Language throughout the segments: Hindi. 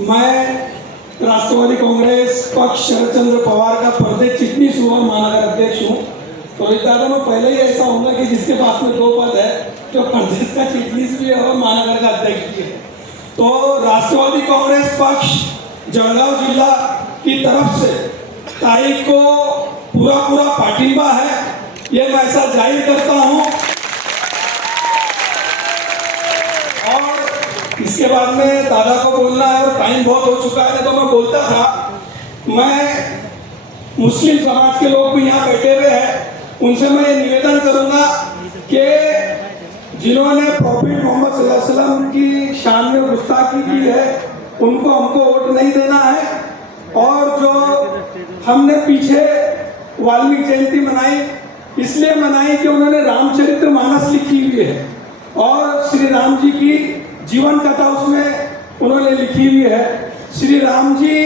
मैं राष्ट्रवादी कांग्रेस पक्ष शरद चंद्र पवार का प्रदेश चिटनीस हुआ महानगर अध्यक्ष हूँ। तो इस दादा में पहले ही ऐसा होगा कि जिसके पास में 2 पद है, जो प्रदेश का चिटनीस भी है और महानगर का अध्यक्ष भी है। तो राष्ट्रवादी कांग्रेस पक्ष जळगाव जिला की तरफ से ताई को पूरा पाठिंबा है, ये मैं ऐसा जाहिर करता हूँ। और इसके बाद में दादा को बोलना है और टाइम बहुत हो चुका है, तो मैं बोलता था, मैं मुस्लिम समाज के लोग भी यहाँ बैठे हुए हैं, उनसे मैं ये निवेदन करूंगा कि जिन्होंने प्रॉफिट मोहम्मद सल्लल्लाहु अलैहि वसल्लम की शान में गुस्ताखी की है, उनको हमको वोट नहीं देना है। और जो हमने पीछे वाल्मीकि जयंती मनाई, इसलिए मनाई कि उन्होंने रामचरितमानस लिखी हुई है और श्री राम जी की जीवन कथा उसमें उन्होंने लिखी हुई है। श्री राम जी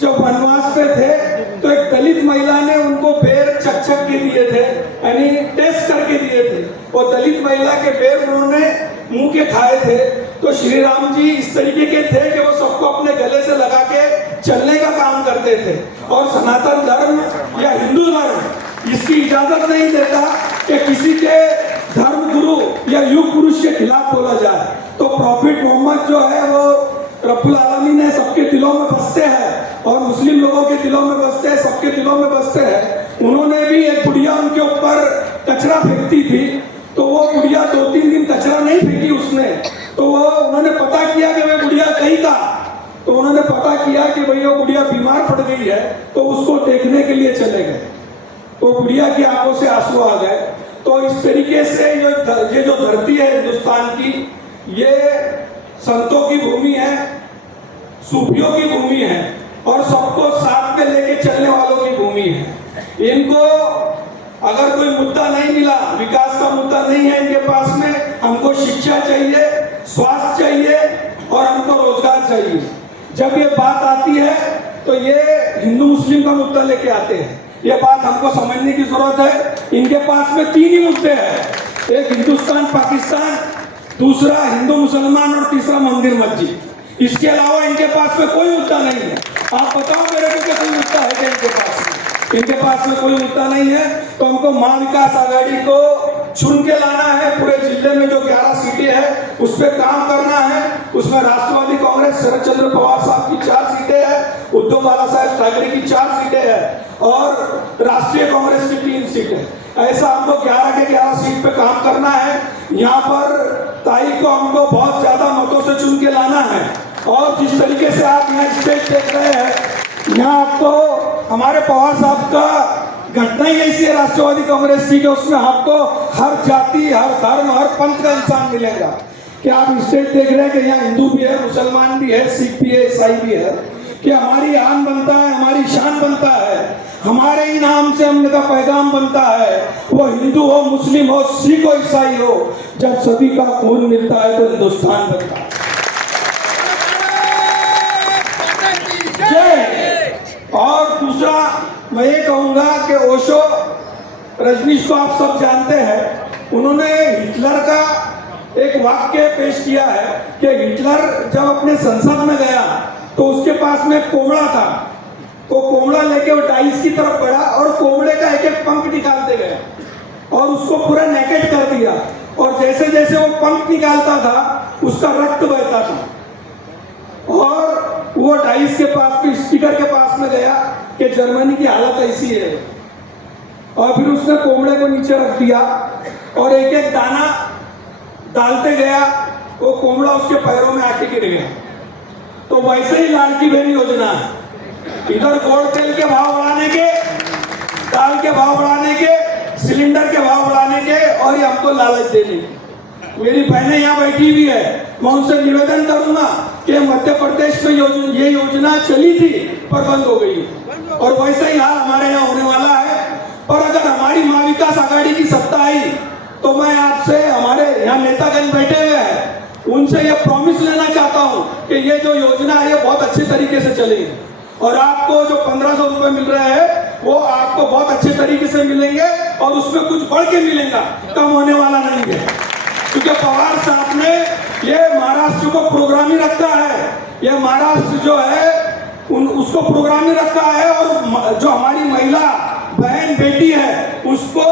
जब वनवास पे थे तो एक दलित महिला ने उनको बेर चख के दिए थे, यानी टेस्ट करके दिए थे। वो दलित महिला के बेर उन्होंने मुंह के खाए थे। तो श्री राम जी इस तरीके के थे कि वो सबको अपने गले से लगा के चलने का काम करते थे। और सनातन धर्म या हिंदू धर्म इसकी इजाजत नहीं देता कि किसी के धर्म गुरु या युग पुरुष के खिलाफ बोला जाए। तो प्रॉफिट मोहम्मद जो है वो रब्बुल आलमीन है, सबके दिलों में बसते हैं और मुस्लिम लोगों के दिलों में बसते हैं, सबके दिलों में बसते हैं। उन्होंने भी एक बुढ़िया उनके ऊपर कचरा फेंकती थी, तो वो बुढ़िया 2-3 दिन कचरा नहीं फेंकी उसने, तो वो उन्होंने पता किया कि वह बुढ़िया कहीं का, तो उन्होंने पता किया कि भाई वो बुढ़िया बीमार पड़ गई है, तो उसको देखने के लिए चले गए। तो बुढ़िया की आंखों से आंसू आ गए। तो इस तरीके से ये जो धरती है हिंदुस्तान की, ये संतों की भूमि है, सूफियों की भूमि है और सबको साथ में लेके चलने वालों की भूमि है। इनको अगर कोई मुद्दा नहीं मिला, विकास का मुद्दा नहीं है इनके पास में, हमको शिक्षा चाहिए, स्वास्थ्य चाहिए और हमको रोजगार चाहिए। जब ये बात आती है तो ये हिंदू मुस्लिम का मुद्दा लेके आते हैं। ये बात हमको समझने की जरूरत है। इनके पास में 3 ही मुद्दे हैं, एक हिंदुस्तान पाकिस्तान, दूसरा हिंदू मुसलमान और तीसरा मंदिर मस्जिद। इसके अलावा इनके पास में कोई मुद्दा नहीं है। आप बताओ मेरे को कि कोई मुद्दा है क्या इनके पास में? इनके पास में कोई मुद्दा नहीं है। तो हमको महाविकास आघाड़ी को चुन के लाना है। पूरे जिले में जो 11 सीटें हैं उस पर काम करना है। उसमें राष्ट्रवादी कांग्रेस शरद चंद्र पवार साहब की 4 सीटें हैं, उद्धव बाला साहब ठाकरे की 4 सीटें हैं और राष्ट्रीय कांग्रेस की 3 सीटें। ऐसा हमको 11 के 11 सीट पे काम करना है। यहाँ पर ताई को हमको बहुत ज्यादा मतों से चुन के लाना है। और जिस तरीके से आप यहाँ स्टेज देख रहे हैं, यहाँ आपको हमारे पवार साहब का घटना ही ऐसी है राष्ट्रवादी कांग्रेस की कि उसमें आपको हर जाति, हर धर्म, हर पंथ का इंसान मिलेगा। कि आप स्टेज देख रहे हैं कि यहाँ हिंदू भी है, मुसलमान भी है, सिख भी है, ईसाई भी है। कि हमारी आन बनता है, हमारी शान बनता है, हमारे ही नाम से हमने का पैगाम बनता है। वो हिंदू हो, मुस्लिम हो, सिख हो, ईसाई हो, जब सभी का खून मिलता है तो हिंदुस्तान बनता है। और दूसरा मैं ये कहूंगा कि ओशो रजनीश को आप सब जानते हैं। उन्होंने हिटलर का एक वाक्य पेश किया है कि हिटलर जब अपने संसद में गया तो उसके पास में कोमड़ा था। तो कोमड़ा लेके वो डाइस की तरफ बढ़ा और कोमड़े का एक पंख निकालते गए और उसको पूरा नेकेड कर दिया। और जैसे जैसे वो पंख निकालता था उसका रक्त बहता था। और वो डाइस के पास में, स्पीकर के पास में गया कि जर्मनी की हालत ऐसी है। और फिर उसने कोमड़े को नीचे रख दिया और एक एक दाना डालते गया, वो कोमड़ा उसके पैरों में आके गिर गया। तो वैसे ही लाड़की बहन योजना है, इधर गोड़ तेल के भाव बढ़ाने के, दाल के भाव बढ़ाने के, सिलेंडर के भाव बढ़ाने के और ये हमको लालच देने के। मेरी बहनें यहाँ बैठी हुई है, मैं उनसे निवेदन करूंगा कि मध्य प्रदेश में ये योजना चली थी पर बंद हो गई है और वैसा ही हाल हमारे यहाँ होने वाला है। और अगर हमारी महाविकास आघाड़ी की सत्ता आई तो मैं आपसे, हमारे यहाँ नेतागण बैठे हुए हैं, उनसे ये प्रॉमिस लेना चाहता हूँ कि ये जो योजना है ये बहुत अच्छे तरीके से चलेगी और आपको जो 1500 रुपए मिल रहे हैं वो आपको बहुत अच्छे तरीके से मिलेंगे और उसमें कुछ बढ़ के मिलेगा, कम होने वाला नहीं है। क्योंकि पवार साहब ने ये महाराष्ट्र को प्रोग्राम ही रखा है ये महाराष्ट्र जो है उसको प्रोग्राम में रखा है, और जो हमारी महिला बहन बेटी है उसको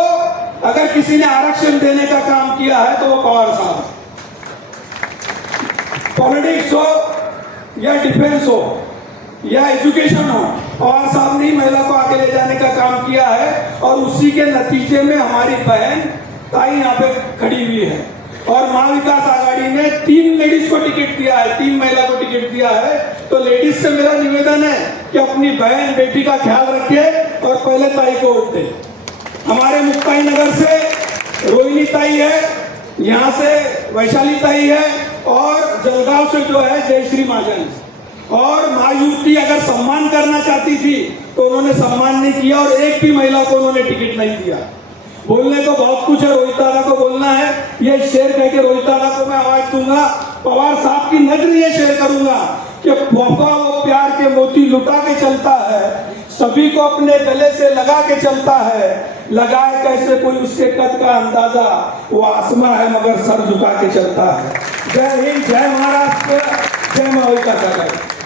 अगर किसी ने आरक्षण देने का काम किया है तो वो पवार साहब। पॉलिटिक्स हो या डिफेंस हो या एजुकेशन हो, पवार साहब ने महिला को आगे ले जाने का काम किया है, और उसी के नतीजे में हमारी बहन ताई यहाँ पे खड़ी हुई है। और महाविकास आघाड़ी ने 3 लेडीज को टिकट दिया है, 3 महिला को टिकट दिया है। तो लेडीज से मेरा निवेदन है कि अपनी बहन बेटी का ख्याल रखिए और पहले ताई को वोट दें। हमारे मुक्ताई नगर से रोहिणी ताई है, यहाँ से वैशाली ताई है, और जलगांव से जो है जयश्री महाजन। और महायुति अगर सम्मान करना चाहती थी तो उन्होंने सम्मान नहीं किया, और एक भी महिला को उन्होंने टिकट नहीं दिया। बोलने को बहुत कुछ है, रोहित दादा को बोलना है, ये शेर कह के रोहित दादा को मैं आवाज दूंगा। पवार साहब की नजर ये शेर करूंगा कि वफा वो प्यार के मोती लुटा के चलता है, सभी को अपने गले से लगा के चलता है, लगाए कैसे कोई उसके कद का अंदाजा, वो आसमां है मगर सर झुका के चलता है। जय हिंद, जय महाराष्ट्र, जय महाविकास आघाड़ी।